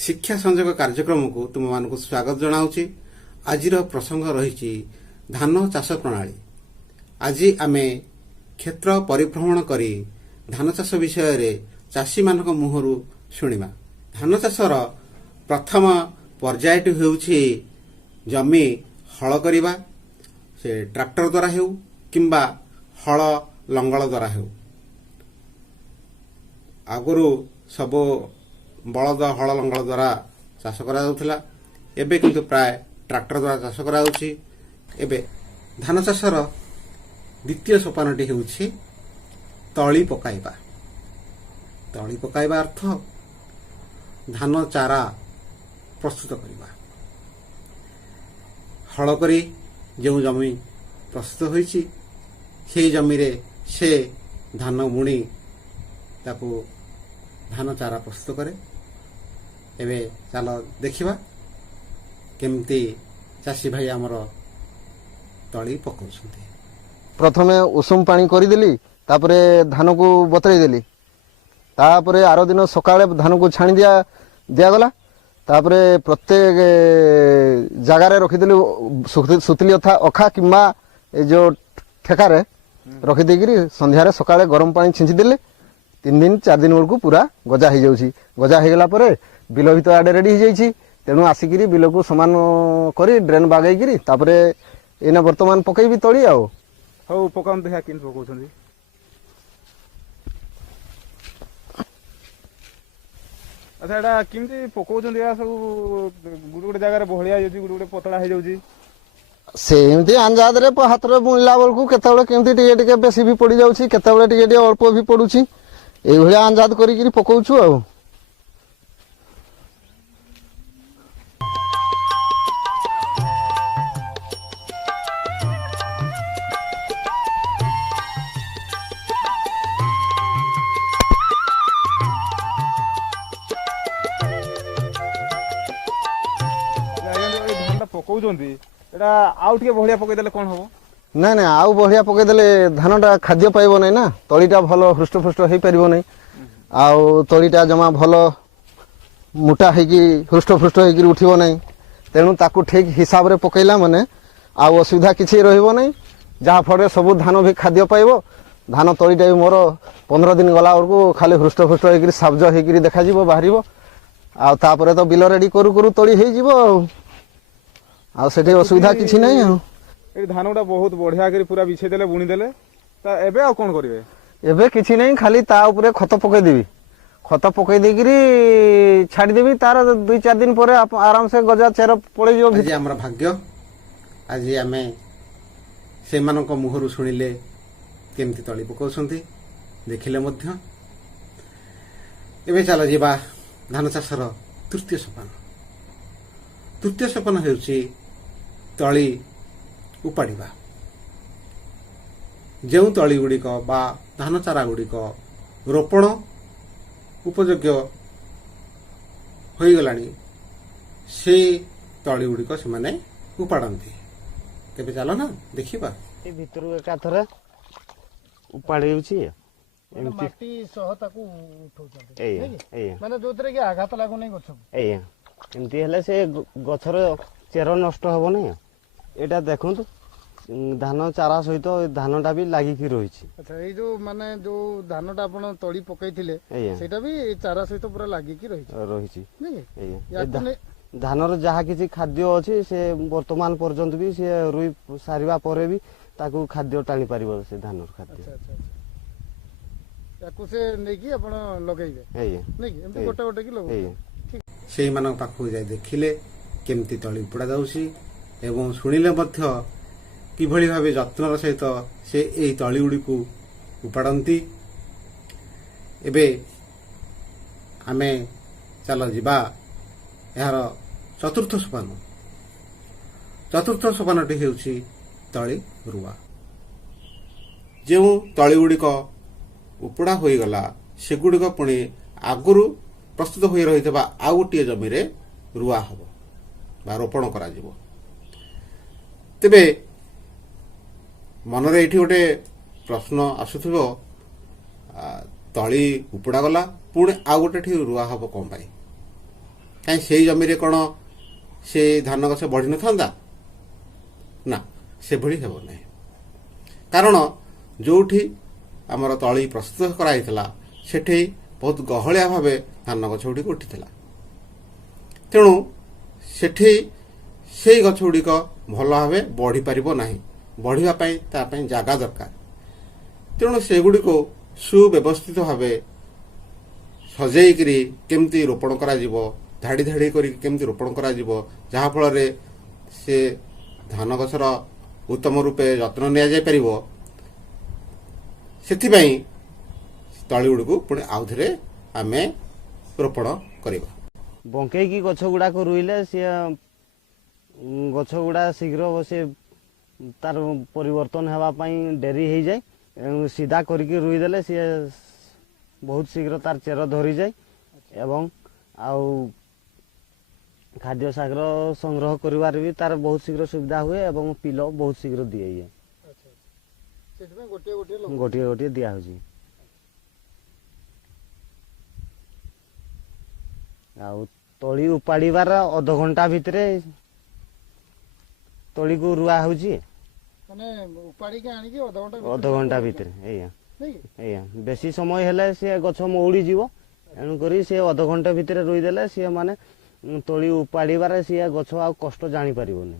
शिक्षा संयोग कार्यक्रम को तुम मानक स्वागत जनाऊँगी। आज प्रसंग रही धान चाष प्रणाली। आज आमे क्षेत्र परिभ्रमण करी धान चाष विषय चाषी मानक मुहरु शुणिमा। धान चाषर प्रथम पर्यायटी हेउछि जमी हल करिबा, से ट्रैक्टर द्वारा हेउ किंबा हल लंगल द्वारा हेउ। आगुरु सब बलद हल लंगल द्वारा चाष करा जाउथला, एबे किंतु प्राय ट्रैक्टर द्वारा चाष करा जाउछि। एबे धान चाषर द्वितीय सोपानटी हेउछि तळी पकाइबा। तळी पकाइबा अर्थ धान चारा प्रस्तुत करिबा। हल करी जो जमी प्रस्तुत होइछि से जमी रे से धान बुणी ताकू धान चारा प्रस्तुत करे। एबे चलो देखिबा केमती चाषी भाई आमर तळी पकाउछन्ति। प्रथमे उषुम पानी करदेली, तापरे धान को बतरे देली, तापरे आरो दिन सकाळे धान को छाणी दिया गला। तापरे प्रत्येक जगार रखिदेली सुतली अखा किंबा जो ठेकारे रखिदेकरी संध्यारे सकाळे गरम पानी छिंची देले 3 दिन 4 दिन बेलू पूरा गजा हो जाउछि। गजा हो गला परे बिल भी तो आडे रेडी हो जाइछि। तेणु आसिकी बिल को समान करी ड्रेन बागैकरी तापरे एना वर्तमान पकईबी तळी आउ हौ पकाउन देखा किन पकाउछन्ती। अच्छा एटा किमती पकाउछन्ती या सब गुड गुड जगह रे बहलिया जाउछि, गुड गुड पतला हो जाउछि। सेमती अंदाज रे हाथ रे बुणला बेलू केतेबेले केमती टिके टिके बेसी भी पड़ी जाउछि, केतेबेले टिके टिके अल्प भी पडुछि। एई भलिया अंदाज करिकरी पकाउछु आउ। पकाउछन्ती एटा आउ टिके बहलिया पकई देले कोन हबो? ना ना आउ बढ़िया पकई देले धानटा खाद्य पाइबो नै ना, तळीटा भलो हृष्टपुष्ट होई परिबो नै। आउ तळीटा जमा भलो मोटा हेकी हृष्टपुष्ट हेकी उठिबो नै। तेणु ताकू ठीक हिसाब रे पकईला माने आउ असुविधा किछि रहइबो नै, जहा फळे सब धान भी खाद्य पाइबो। धान तळीटा भी मोर 15 दिन गला वरको खाली हृष्टपुष्ट हेकी सब्ज हेकी देखा जिवो बाहरिबो। आ तापरे तो बिल रेडी करू करू तळी हेई जिवो। आ सेठी असुविधा किछि नै। ए धानटा बहुत बढ़िया करी पूरा बिछे देले बुणी देले, ता एबे आ कोन करिवे? एबे किछि नै, खाली ता ऊपर खत पकई देबी। खत पकई देगिरी छाडी देबी, तार 2-4 दिन परे आराम से गजा चेर पड़े जो। आज हमर भाग्य, आज आमे से मानक मुहरु सुनिले केमती तळी पकाउछन्ति देखिले मध्य। एबे चला जिबा धान चाषर तृतीय सोपान। तृतीय सोपान हेउछि तळी उपाड़िबा। जो तळी गुड़िक बा धान चारा गुड़िक रोपण उपयोग्य होइगलानी, से तळी गुड़िक से माने उपाड़ती। तेबे चलो ना देखिबा। ए भितरु एकाथरे उपाड़िउछि माटी सह ताकू उठौछन्ते। एया माने जोतरे के आघात लागो नै गछ। एया एमती हेले से गछर चेर नष्ट हबो नै। एटा देखंतु धान चारा सहित धानटा भी लागिकी रहिछि। अच्छा ए जो माने जो धानटा आपण तळी पकैथिले सेटा भी चारा सहित पूरा लागिकी रहिछि नै। एया धानर जहा किछि खाद्य अछि से वर्तमान पर्यंत भी से रुई सारिबा परे भी ताकू खाद्य टाणी परिबो से धानर खाद्य। अच्छा अच्छा याकू से नै कि आपण लगैबे नै कि एमती गोटा गोटा कि लगै। ठीक सेई मानक पाखु जाय देखिले केमती तळी उपाड़ा जाउछि एवं शुणिले मध्य किभଳି भावे जत्नर सहित से एई तळी गुडी को उपाड़ती। एबे आमे चलो जिबा यार चतुर्थ सोपान। चतुर्थ सोपानटी हेउछि तळी रुआ। जो तळी गुड़िक उपुड़ा होई गला सेगुड़िक पुणी आगुरु प्रस्तुत होई रहितबा आउ गोटे जमी रे रुआ हबो बा रोपण करा जिवो। तेबे मनरे एठी गोटे प्रश्न आसुथिबो, तळी उपुड़ा गला पुणी आउ गोटे ठी रुआ हबो कोन पाई? କାହିଁ ସେଇ ଜମିରେ କ'ଣ ସେ ଧାନ ଗଛ ବଢ଼ି ନଥାନ୍ତା? ନା, ସେଭଳି ହେବ ନାହିଁ। କାରଣ ଯେଉଁଠି ଆମର ତଳି ପ୍ରସ୍ତୁତ କରାଯାଇଥିଲା ସେଠି ବହୁତ ଗହଳିଆ ଭାବେ ଧାନ ଗଛ ଗୁଡ଼ିକ ଉଠିଥିଲା। ତେଣୁ ସେଠି ସେଇ ଗଛ ଗୁଡ଼ିକ ଭଲ ଭାବେ ବଢ଼ିପାରିବ ନାହିଁ। ବଢ଼ିବା ପାଇଁ ତା ପାଇଁ ଜାଗା ଦରକାର। ତେଣୁ ସେଗୁଡ଼ିକୁ ସୁବ୍ୟବସ୍ଥିତ ଭାବେ ସଜେଇକରି କେମିତି ରୋପଣ କରାଯିବ, ଧାଡ଼ି ଧାଡ଼ି କରିକି କେମିତି ରୋପଣ କରାଯିବ, ଯାହାଫଳରେ ସେ ଧାନ ଗଛର ଉତ୍ତମ ରୂପେ ଯତ୍ନ ନିଆଯାଇପାରିବ, ସେଥିପାଇଁ ତଳିଗୁଡ଼ିକୁ ପୁଣି ଆଉଥରେ ଆମେ ରୋପଣ କରିବା। ବଙ୍କେଇକି ଗଛ ଗୁଡ଼ାକ ରୁଇଲେ ସିଏ ଗଛ ଗୁଡ଼ା ଶୀଘ୍ର ସେ ତାର ପରିବର୍ତ୍ତନ ହେବା ପାଇଁ ଡେରି ହେଇଯାଏ। ସିଧା କରିକି ରୁଇଦେଲେ ସିଏ ବହୁତ ଶୀଘ୍ର ତାର ଚେର ଧରିଯାଏ ଏବଂ ଆଉ ଖାଦ୍ୟ ସାର ସଂଗ୍ରହ କରିବାରେ ବି ତାର ବହୁତ ଶୀଘ୍ର ସୁବିଧା ହୁଏ ଏବଂ ପିଲ ବହୁତ ଶୀଘ୍ର ଦିଆଯାଏ। ଗୋଟିଏ ଗୋଟିଏ ଦିଆହେଉଛି। ଆଉ ତଳି ଉପାଡ଼ିବାର ଅଧଘଣ୍ଟା ଭିତରେ ତଳିକୁ ରୁଆ ହେଉଛି। ଅଧଘଣ୍ଟା ଭିତରେ ଆଜ୍ଞା ବେଶୀ ସମୟ ହେଲେ ସିଏ ଗଛ ମଉଡ଼ିଯିବ। ଏଣୁକରି ସେ ଅଧଘଣ୍ଟା ଭିତରେ ରୁଇଦେଲେ ସିଏ ମାନେ ତଳି ଉପାଡ଼ିବାରେ ସିଏ ଗଛ ଆଉ କଷ୍ଟ ଜାଣିପାରିବନି।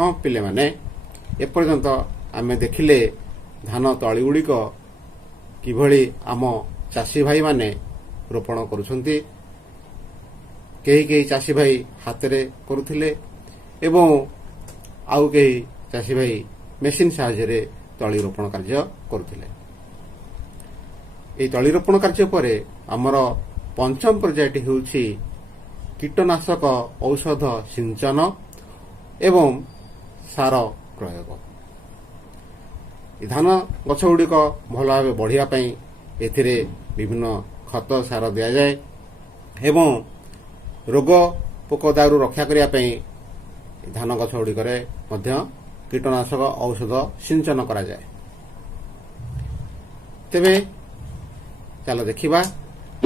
ହଁ ପିଲାମାନେ, ଏପର୍ଯ୍ୟନ୍ତ ଆମେ ଦେଖିଲେ ଧାନ ତଳିଗୁଡ଼ିକ କିଭଳି ଆମ ଚାଷୀ ଭାଇମାନେ ରୋପଣ କରୁଛନ୍ତି। କେହି କେହି ଚାଷୀ ଭାଇ ହାତରେ କରୁଥିଲେ ଏବଂ ଆଉ କେହି ଚାଷୀ ଭାଇ ମେସିନ୍ ସାହାଯ୍ୟରେ ତଳି ରୋପଣ କାର୍ଯ୍ୟ କରୁଥିଲେ। ଏହି ତଳି ରୋପଣ କାର୍ଯ୍ୟ ପରେ ଆମର ପଞ୍ଚମ ପର୍ଯ୍ୟାୟଟି ହେଉଛି କୀଟନାଶକ ଔଷଧ ସିଞ୍ଚନ ଏବଂ ସାର ପ୍ରୟୋଗ। ଧାନ ଗଛଗୁଡ଼ିକ ଭଲ ଭାବେ ବଢ଼ିବା ପାଇଁ ଏଥିରେ ବିଭିନ୍ନ ଖତ ସାର ଦିଆଯାଏ ଏବଂ ରୋଗ ପୋକ ଦାଉରୁ ରକ୍ଷା କରିବା ପାଇଁ ଧାନ ଗଛଗୁଡ଼ିକରେ ମଧ୍ୟ କୀଟନାଶକ ଔଷଧ ସିଞ୍ଚନ କରାଯାଏ। ତେବେ ଚାଲ ଦେଖିବା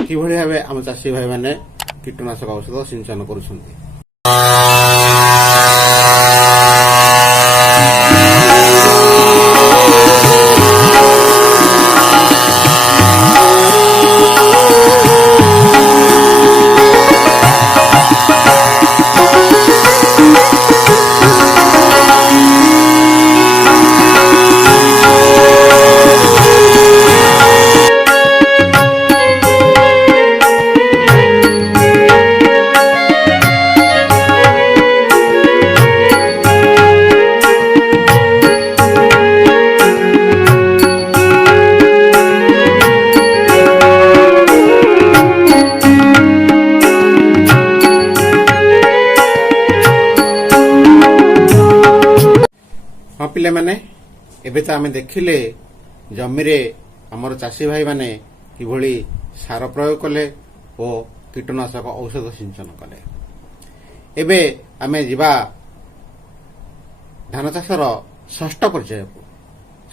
କିଭଳି ଭାବେ ଆମ ଚାଷୀ ଭାଇମାନେ କୀଟନାଶକ ଔଷଧ ସିଞ୍ଚନ କରୁଛନ୍ତି। ପିଲାମାନେ, ଏବେ ତ ଆମେ ଦେଖିଲେ ଜମିରେ ଆମର ଚାଷୀ ଭାଇମାନେ କିଭଳି ସାର ପ୍ରୟୋଗ କଲେ ଓ କୀଟନାଶକ ଔଷଧ ସିଞ୍ଚନ କଲେ। ଏବେ ଆମେ ଯିବା ଧାନ ଚାଷର ଷଷ୍ଠ ପର୍ଯ୍ୟାୟକୁ।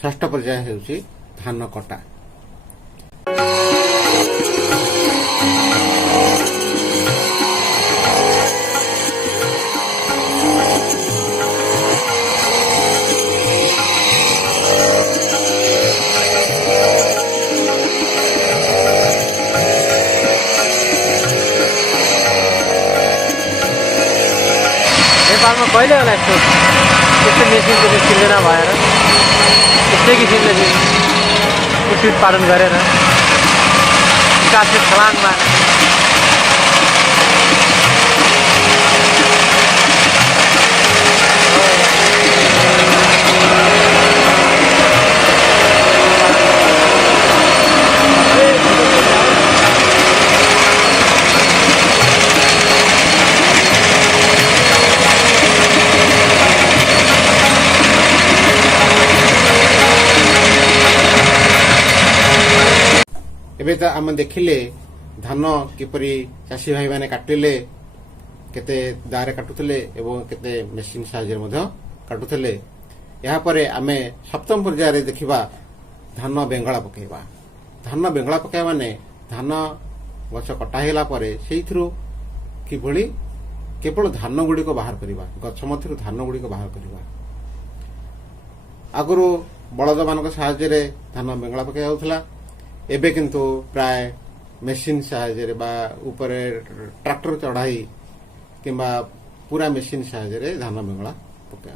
ଷଷ୍ଠ ପର୍ଯ୍ୟାୟ ହେଉଛି ଧାନ କଟା। पहले वाला कितने मेसिन को छीन लेना भएर कितने किसिमले कृषि उत्पादन गरेर विकासको छलाङमा ଏବେ ତ ଆମେ ଦେଖିଲେ ଧାନ କିପରି ଚାଷୀ ଭାଇମାନେ କାଟିଲେ, କେତେ ଦାରେ କାଟୁଥିଲେ ଏବଂ କେତେ ମେସିନ ସାହାଯ୍ୟରେ ମଧ୍ୟ କାଟୁଥିଲେ। ଏହାପରେ ଆମେ ସପ୍ତମ ପର୍ଯ୍ୟାୟରେ ଦେଖିବା ଧାନ ବେଙ୍ଗଳା ପକାଇବା। ଧାନ ବେଙ୍ଗଳା ପକାଇବା ମାନେ ଧାନ ଗଛ କଟା ହେଇଗଲା ପରେ ସେଇଥିରୁ କିଭଳି କେବଳ ଧାନ ଗୁଡ଼ିକ ବାହାର କରିବା, ଗଛ ମଧ୍ୟରୁ ଧାନ ଗୁଡ଼ିକ ବାହାର କରିବା। ଆଗରୁ ବଳଦମାନଙ୍କ ସାହାଯ୍ୟରେ ଧାନ ବେଙ୍ଗଳା ପକା ଯାଉଥିଲା, ଏବେ କିନ୍ତୁ ପ୍ରାୟ ମେସିନ ସାହାଯ୍ୟରେ ବା ଉପରେ ଟ୍ରାକ୍ଟର ଚଢ଼ାଇ କିମ୍ବା ପୁରା ମେସିନ ସାହାଯ୍ୟରେ ଧାନ ବେଙ୍ଗଳା ପକା।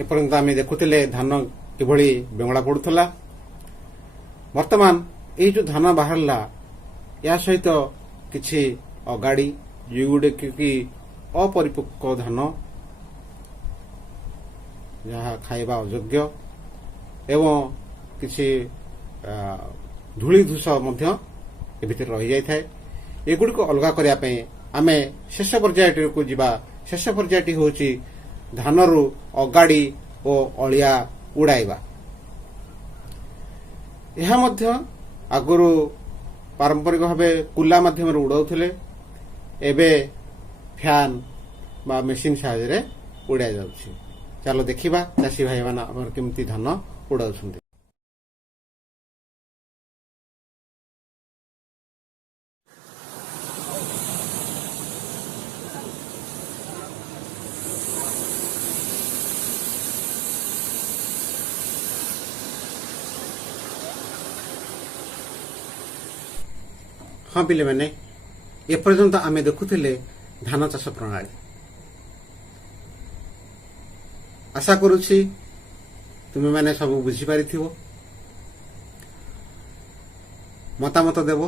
ଏପର୍ଯ୍ୟନ୍ତ ଆମେ ଦେଖୁଥିଲେ ଧାନ କିଭଳି ବେଙ୍ଗଳା ପଡୁଥିଲା। ବର୍ତ୍ତମାନ ଏଇ ଯୋଉ ଧାନ ବାହାରିଲା, ଏହା ସହିତ କିଛି ଅଗାଡି ଯେଉଁଗୁଡ଼ିକ କି ଅପରିପକ୍ୱ ଧାନ, ଯାହା ଖାଇବା ଅଯୋଗ୍ୟ ଏବଂ କିଛି ଧୂଳି ଧୂସ ମଧ୍ୟ ଏ ଭିତରେ ରହିଯାଇଥାଏ। ଏଗୁଡ଼ିକୁ ଅଲଗା କରିବା ପାଇଁ ଆମେ ଶେଷ ପର୍ଯ୍ୟାୟଟିକୁ ଯିବା। ଶେଷ ପର୍ଯ୍ୟାୟଟି ହେଉଛି ଧାନରୁ ଅଗାଡି ଓ ଅଳିଆ ଉଡାଇବା। ଏହା ମଧ୍ୟ ଆଗରୁ ପାରମ୍ପରିକ ଭାବେ କୁଲା ମାଧ୍ୟମରେ ଉଡାଉଥିଲେ, ଏବେ ଫ୍ୟାନ୍ ବା ମେସିନ ସାହାଯ୍ୟରେ ଉଡା ଯାଉଛି। ଚାଲ ଦେଖିବା ଚାଷୀ ଭାଇମାନେ ଆମର କେମିତି ଧାନ ଉଡାଉଛନ୍ତି। ହଁ ପିଲାମାନେ, ଏପର୍ଯ୍ୟନ୍ତ ଆମେ ଦେଖୁଥିଲେ ଧାନ ଚାଷ ପ୍ରଣାଳୀ। ଆଶା କରୁଛି ତୁମେମାନେ ସବୁ ବୁଝିପାରିଥିବ। ମତାମତ ଦେବ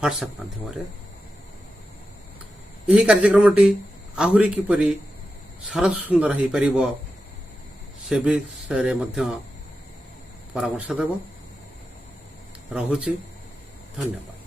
ହ୍ୱାଟ୍ସଆପ୍ ମାଧ୍ୟମରେ। ଏହି କାର୍ଯ୍ୟକ୍ରମଟି ଆହୁରି କିପରି ସରସ ସୁନ୍ଦର ହୋଇପାରିବ ସେ ବିଷୟରେ ମଧ୍ୟ ପରାମର୍ଶ ଦେବ। ରହୁଛି, ଧନ୍ୟବାଦ।